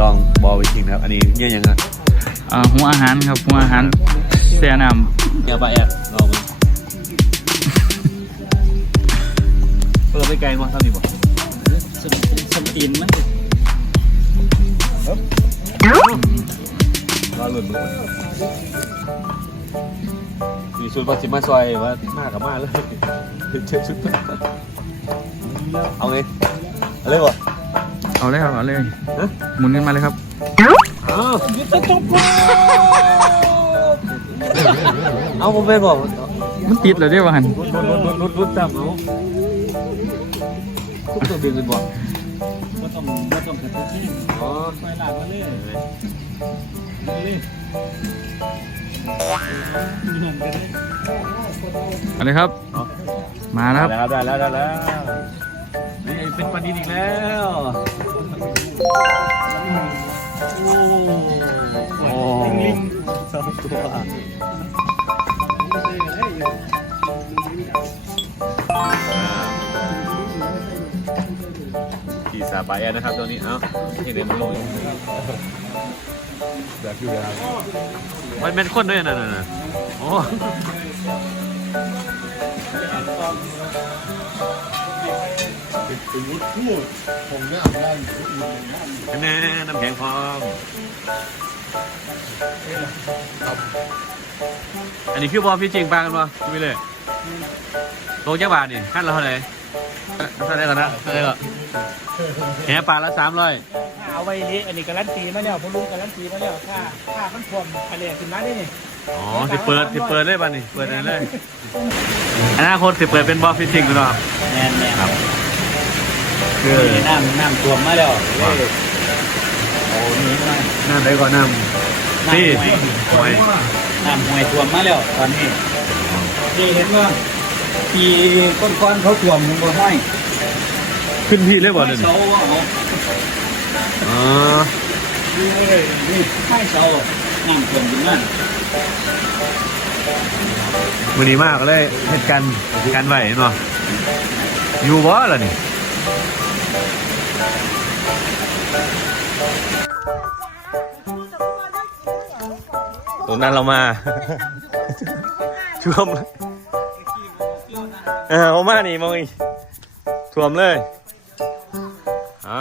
ลองบอลไปชิงนะครับ อันนี้เนี่ยยังไงอ่าหัวอาหารครับหัวอาหารแช่น้เนี่ยปลาแอบลองมันเออไปไกลมั้งทำดีบ่ำสมสมตีนมันรอหลุดมือมีชุดว่าสิมาซอยว่ามากับมาเลยเช็ดชุด เอาไงเอาเลยบ่ เอาเลยครับเอาเลยฮะหมุนขึ้นมาเลยครับอ้าวยุทธจบเอาผมเป็นบอกมันติดเลยได้อวะหันรุดรุดรุดรุดรุดตามเอาคุกตัวดึงกันบอกก็ต้องก็ต้องกระตุ้นอ๋อไฟหลากมาเลยเอาเลยครับ มาแล้วครับได้แล้วได้แล้วได้แล้วนี่เป็นปลาดินอีกแล้ว โอ้โอ้สองตัวขี่สาปลาแอนะครับตัวนี้เอ้าที่เดินลงแบบอยู่แล้วมันเป็นคนด้วยนะนะนะโอ้ แน่น้ำแข็งพร้อมอันนี้คือบอลพี่จริงปลากันปะพี่เลยโลจักบาทนี่ขั้นละเท่าไหร่เท่าไหร่ก่อนนะเท่าไหร่ก่อนแหปลาละสามร้อยเอาไว้นี้อันนี้การันตีมาแล้วผมรู้การันตีมาแล้วถ้าถ้ามันท่วมทะเลขึ้นมาได้นี่อ๋อสิเปิดสิเปิดเลยป่ะนี่เปิดเลยเลยอนาคตสิเปิดเป็นบอลพี่จริงหรือเปล่าแน่นแน่ครับ คือน้ำน้ำท่วมมาแล้วเลยโอ้นี่มาน้ำได้ก่อนน้ำนี่หอยน้ำห้วยท่วมมาแล้วตอนนี้ที่เห็นว่าปีก้อนๆเขาท่วมมันบ่ห้อยขึ้นพี่เลยบ่เนี่ยเสาว่าเอาอ๋อนี่เลยนี่ให้เสาน้ำท่วมอยู่นั่นมือดีมากเลยเหตุการณ์การไหวเนาะอยู่บ่ล่ะนี่ ตรงนั้นเรามา ท่วมเลยเออเอามานี่มองอีกท่วมเลยอ่า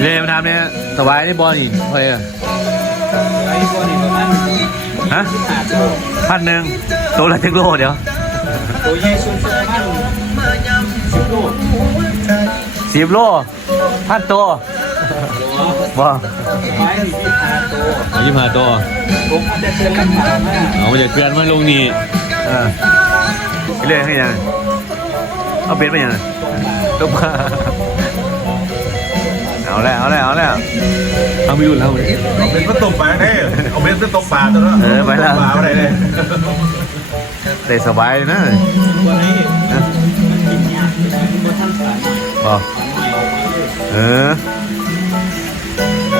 เล่มาทำเนี่ยสบายนี่บอลนี่เฮ้ยอะไอ้พวกนี้ประมาณฮะหาตัวพันหนึ่งตัวละเทคโลเดี๋ยว ตัวใหญ่สุดประมาณสิบโลสิบโลพันตัวบ่ไม้มีที่หาตัวเอายี่ห้าตัวผมอาจจะเตือนกันถามว่าเอามาจากเกลือนมาลงนี่เออไปเรื่อยให้ยังเอาเป็นไปยังตุ๊บเอาแล้วเอาแล้วเอาแล้วเอาไปอยู่แล้วเป็นก็ตกปลาได้เอาเป็นก็ตกปลาตัวนั้นเออไปแล้วตกปลาอะไรเลย เตะสบายเลยนะตัวนี้นะมันกินยากตัวท่านสารหน่อยบ่สารหน่อยออกมาเลยเออ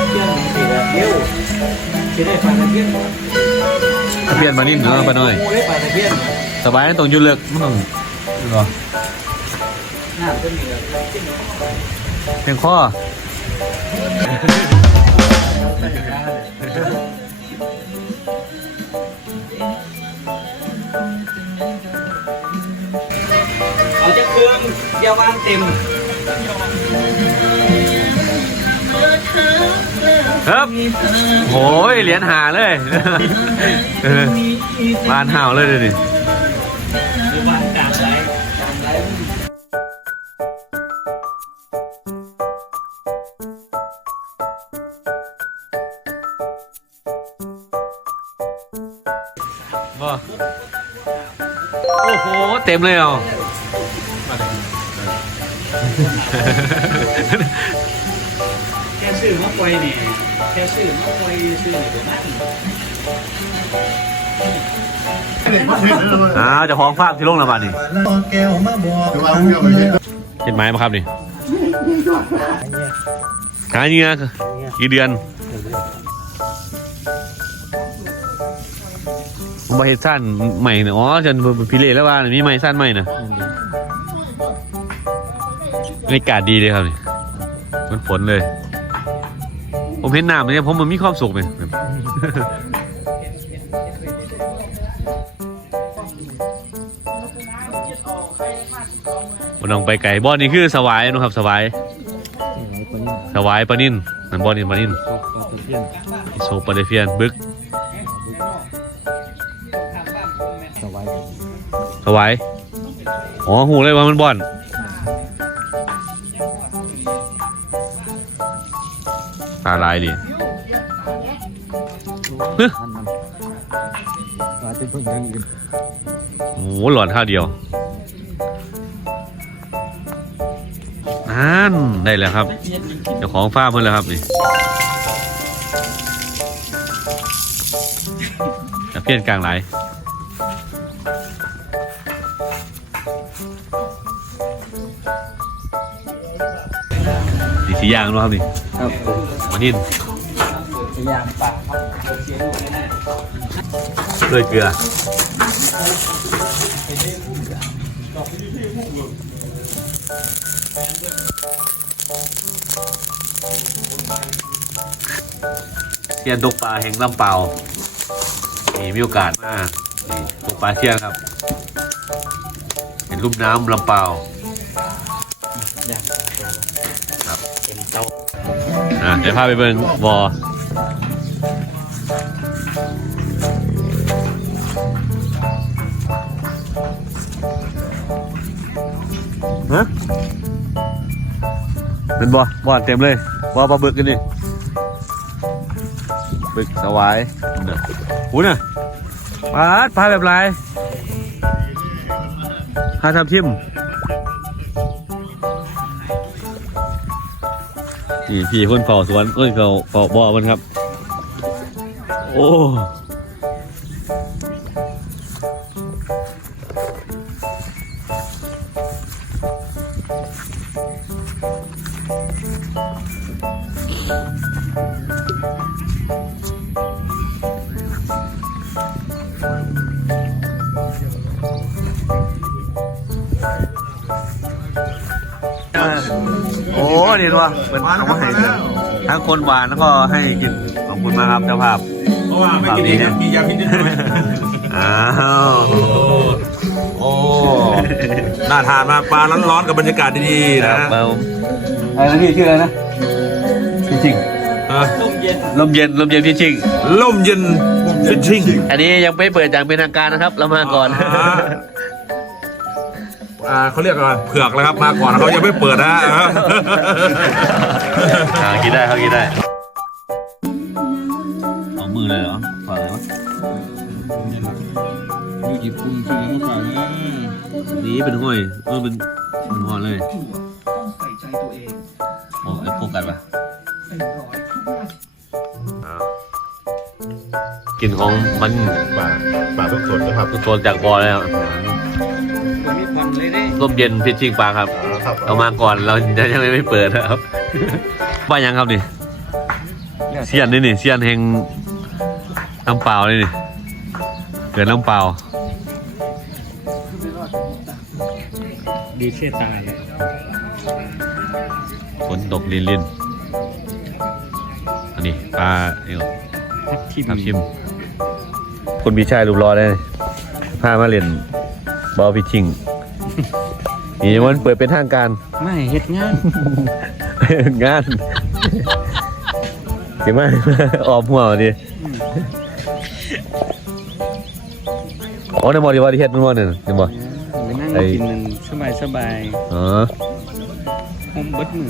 เที่ยงสี่แบบเดียวจะได้ปลาตะเพียนถ้าเปลี่ยนมานิ่มเนาะปะหน่อยโอ้ได้ปลาตะเพียนสบายตรงอยุ่เลิกมันต้องบ่น้ำก็มีแบบเพียงข้อ องเดียววางเต็มครับโอ้ยเหรียญหาเลยเออบ้านห่าวเลยเดี๋ยวนี้หรือวางกลางไรกลางไรบ่โอ้โห เต็มเลยอะ แค่ชื่อมะกวยเนี่ยแค่ชื่อมะกวยชื่อนี่ประมาอ้าวจะของฟาร์มที่ลงระบาดนี่แก้วมาบอกคือว่าเห็นไหมมาครับนี่หาเงี้ยกี่เดือนผมาเห็ดสั้นใหม่เนี่ยอ๋อจนพิเรแล้วว่ามีใหม่สั้นใหม่นะ บรรยากาศดีเลยครับนี่มันฝนเลย ผมเห็นน้ำเนี่ยผมมันมีความสุขเลยบบมันต้องไปไก่บ่อนี่คือสวายนะครับสวายสวายปลานิ่นนั่นบ่อนี่ปลานิ่นโซปลาเดเฟียนบึกสบายสวายอ๋อหูเลยว่ามันบ่อน ตาลายดิเฮ้ยท่านมันอาจจะเพิ่งยังกินโอ้โหหลอนข้าวเดียวนั่นได้แล้วครับ เจ้าของฟาร์มเพิ่นแล้วครับนี่ตะเพียนกลางไหล สีย่างแล้วครับนี่ครับผมมานินพยายามปากครับเลยเกลือเทียนตกปลาแห่งลำเปล่านี่มีโอกาสมากนี่ตกปลาเทียนครับ เห็นรูปน้ำลำเปล่า อะเดี๋ยวพาไปเบิ่งวอฮะเป็นบอบอเต็มเลยบอปลาบึกกันนี่บึกสวายนี่ยหูน่ะปลาดปลาแบบไรหาทำทิม พี่คนเฝ้าสวนเอ้ยเขาเฝ้าบ่อมันครับ โอ้ โอ้นี่ตัวเป็นเอามาให้เลยทั้งคนหวานแล้วก็ให้กินขอบคุณมากครับเจ้าภาพเพราะว่าไม่กินเองมียาพิษนิดหน่อยอ้าวโอ้น่าทานมากปลาร้อนๆกับบรรยากาศดีๆนะรับผมอะไรนะพี่ชื่ออะไรนะพี่ชิงอ่มเย็นลมเย็นลมเย็นพี่ชิงล่มเย็นฟิชชิงอันนี้ยังไม่เปิดอย่างเป็นทางการนะครับ เรามาก่อน อ่าเขาเรียกอะไรเผือกแล้วครับมาก่อนเขายังไม่เปิดนะอ่ากินได้เขากินได้เอามือเลยเหรอฝากเลยวะอยู่ญี่ปุ่นชื่อเขาฝากนะนี่เป็นห้อยเออเป็นเป็นห้อยเลยโอ้ไอ้โฟกัสปะอ่ากินของมันปลาปลาสดๆนะครับโซนจากบอแล้วคนนี้ พันเลยเด้ลมเย็นพิชชิงปลาครับครับเอามาก่อนเรายังไม่เปิดนะครับว่ายังครับนี่เซียนนี่นี่เซียนแห่งน้ำเปล่านี่นี่เกิดน้ำเปล่าดีเช่ตายฝนตกลินลินอันนี้ปลาเดี๋ยวทับทิมทำชิมคุณพี่ชายรูปรอได้พามาเล่น บอลพิชชิงนี่มันเปิดเป็นทางการไม่เฮ็ดงานงานเห็นไหมออมหัวมาดิโอ้ในมอดีว่าที่เฮ็ดมันว่าเนี่ยในมอไปนั่งไอ้กินมันสบายสบายอ๋อหอมเบิดมือ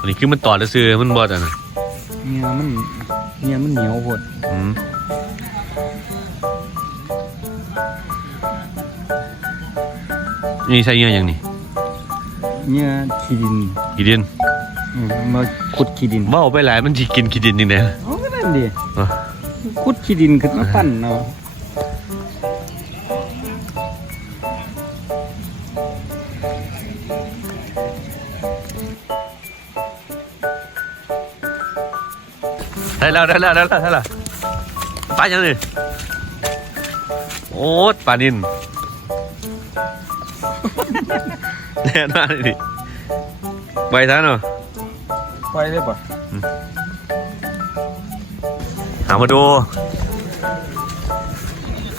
อันนี้คือมันต่อแล้วซื้อมันบอดอะนะเนื้อมันเนื้อมันเหนียวโหดอืม นี่ใช่เงี้ยยังนี่เนื้อขี้ดินขี้ดินอืมมาขุดขี้ดินว่าเอาไปหลายมันสิกินขี้ดินยังไงโอ้ก็นั่นดิอะขุดขี้ดินขึ้นมาปั้นเอาได้แล้วได้แล้วได้แล้วได้แล้วปลายังนี่โอ้ปลานิน แน่นอนดิไปท่านเหรอไปได้ป่ะหามาดู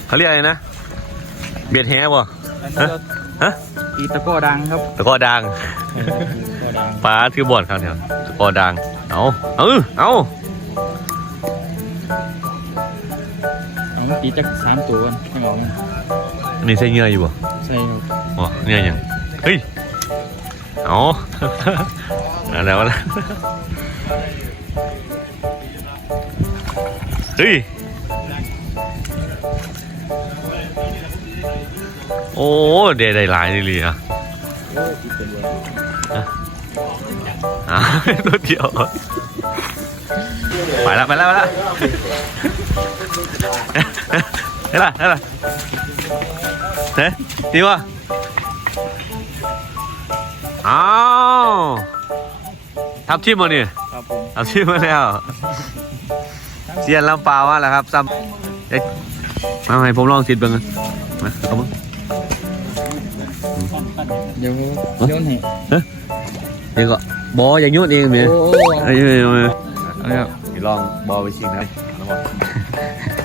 เขาเรียกอะไรนะ เบียดแฮบ่อันนี้ก็ฮะตีตะโก้ดังครับ ตะกอดังตะโก้ดังปลาถือบอดครับเนี่ยตะกอดัง เอาเอาเอาเอามาตีจักสามตัวกันไม่เอาอันนี้ใส่เหงื่ออยู่บ่ใส่ครับอ๋อเนี่ยยัง เฮ้ยเอาอะไรวะล่ะเฮ้ย โอ้เดได้หลายเลยอะอ้ตีเป็นเลยอ่าตัวเดียวไปละไปละไปละเฮ้ยล่ะเฮ้ยล่ะเฮ้ยดีวะ อ้าวทับทิมมาเนี่ยครับผมทับทิมมาแล้วเซียนลำปาวมาแล้วครับซ้ำเอ๊ะมาให้ผมลองสิทธิ์เบิ่งกันมาเอามาเดี๋ยวโยนให้เดี๋ยวก็บออย่างยุ่นเองเมียโอ้โหเอ้ยเอ้ยเอ้ยเอาเนี่ยลองบอไปชิงนะ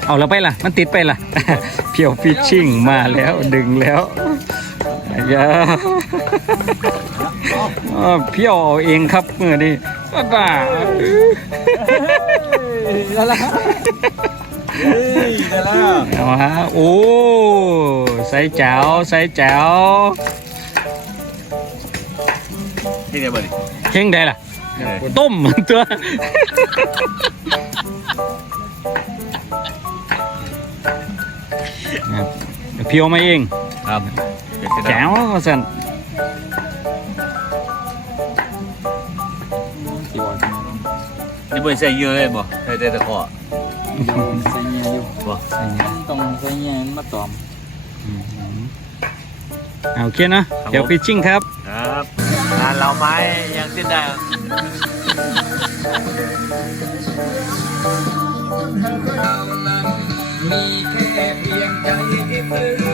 เอาแล้วไปล่ะ มันติดไปล่ะ เพียวฟิชชิ่งมาแล้วดึงแล้วอย่าอ้าว เพียวเอาเองครับเมื่อนี้บ้าได้แล้วเฮ้ยได้แล้วเอาฮะโอ้ใส่แจ๋วใส่แจ๋วที่ไหนบ้างเข่งได้ล่ะ ต้มตัวครับเดี๋ยวเพียวมาเองครับแจ๋วมาสั่น นี่เป็นใส่เยอะเลยบ่ใส่แต่ตะขอใส่เงี้ยอยู่บ่ใส่เงี้ยต้องใส่เงี้ยมาตอมเอาโอเคนะเดี๋ยวฟิชชิ่งครับ ครับงานเราไม้ยังสิ้นได้มีแค่เพียงใจที่ตื้อ